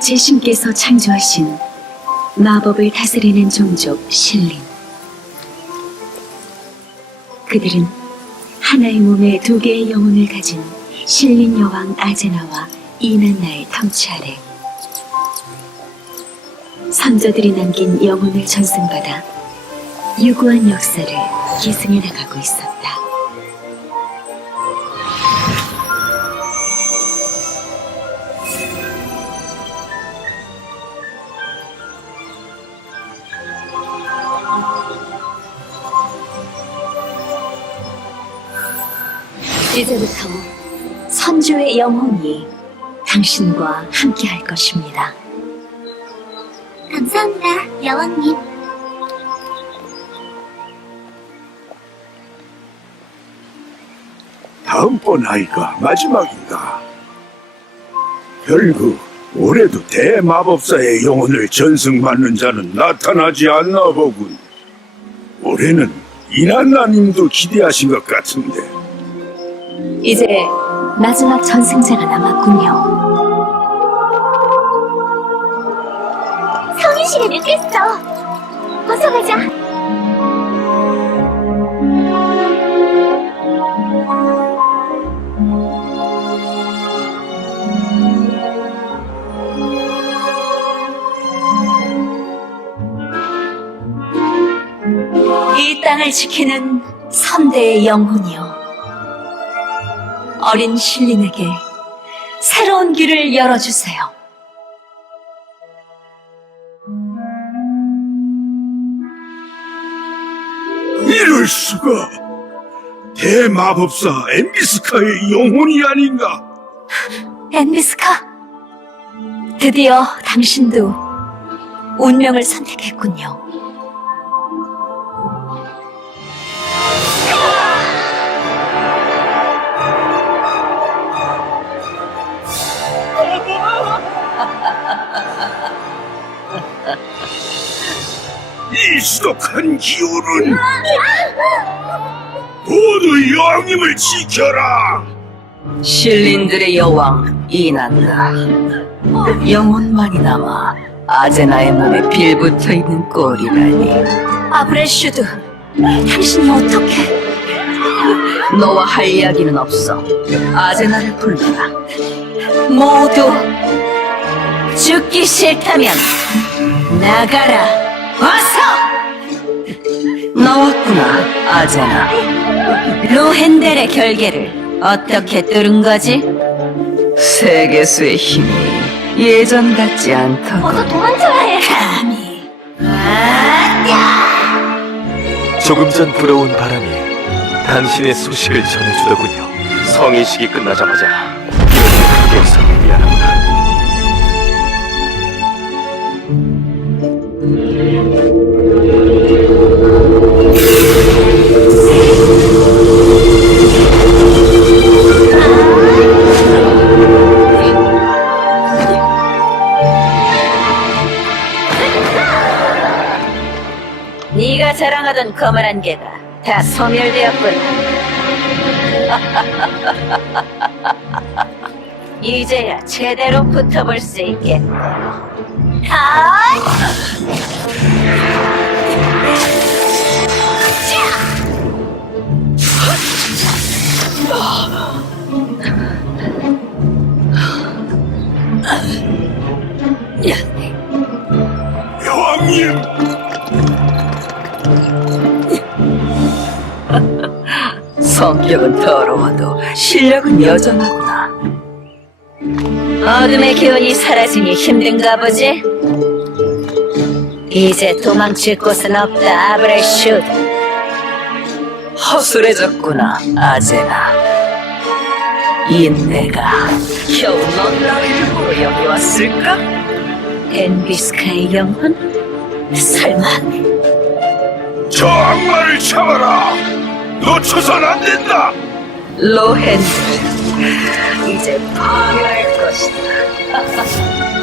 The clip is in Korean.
빛의 신께서 창조하신 마법을 다스리는 종족 신린. 그들은 하나의 몸에 두 개의 영혼을 가진 신린 여왕 아제나와 이난나의 통치 아래 선조들이 남긴 영혼을 전승받아 유구한 역사를 계승해 나가고 있었다. 이제부터 선조의 영혼이 당신과 함께 할 것입니다. 감사합니다, 여왕님. 다음번 아이가 마지막인가? 결국 올해도 대마법사의 영혼을 전승받는 자는 나타나지 않나 보군. 올해는 이난나님도 기대하신 것 같은데 이제 마지막 전승자가 남았군요. 성인식에 늦겠어. 어서 가자. 이 땅을 지키는 선대의 영혼이요. 어린 신린에게 새로운 길을 열어주세요. 이럴 수가 대마법사 엠비스카의 영혼이 아닌가? 앤비스카, 드디어 당신도 운명을 선택했군요. 이 수독한 기운은 모두 여왕님을 지켜라. 신린들의 여왕 이난다. 영혼만이 남아 아제나의 몸에 빌붙어 있는 꼴이라니. 아브레슈드, 당신이 어떻게... 너와 할 이야기는 없어. 아제나를 불러라. 모두 죽기 싫다면 나가라. 어서! 나왔구나, 아제나. 로헨델의 결계를 어떻게 뚫은 거지? 세계수의 힘이 예전 같지 않더군. 어서 도망쳐야 해. 감히 조금 전 불어온 바람이 당신의 소식을 전해주더군요. 성인식이 끝나자마자 그래서 미안합니다. 네가 자랑하던 검을 안개가 다 소멸되었군. 이제야 제대로 붙어볼 수 있겠다. 여왕님, 성격은 더러워도 실력은 여전하구나. 어둠의 기운이 사라지니 힘든가 보지? 이제 도망칠 곳은 없다, 아브레슈드. 허술해졌구나, 아제나. 인내가 겨우 넌 나를 일부러 여기 왔을까? 앤비스카의 영혼? 설마 저 악마를 참아라. 놓쳐선 안 된다. 로헨드 이제 파멸할 것이다.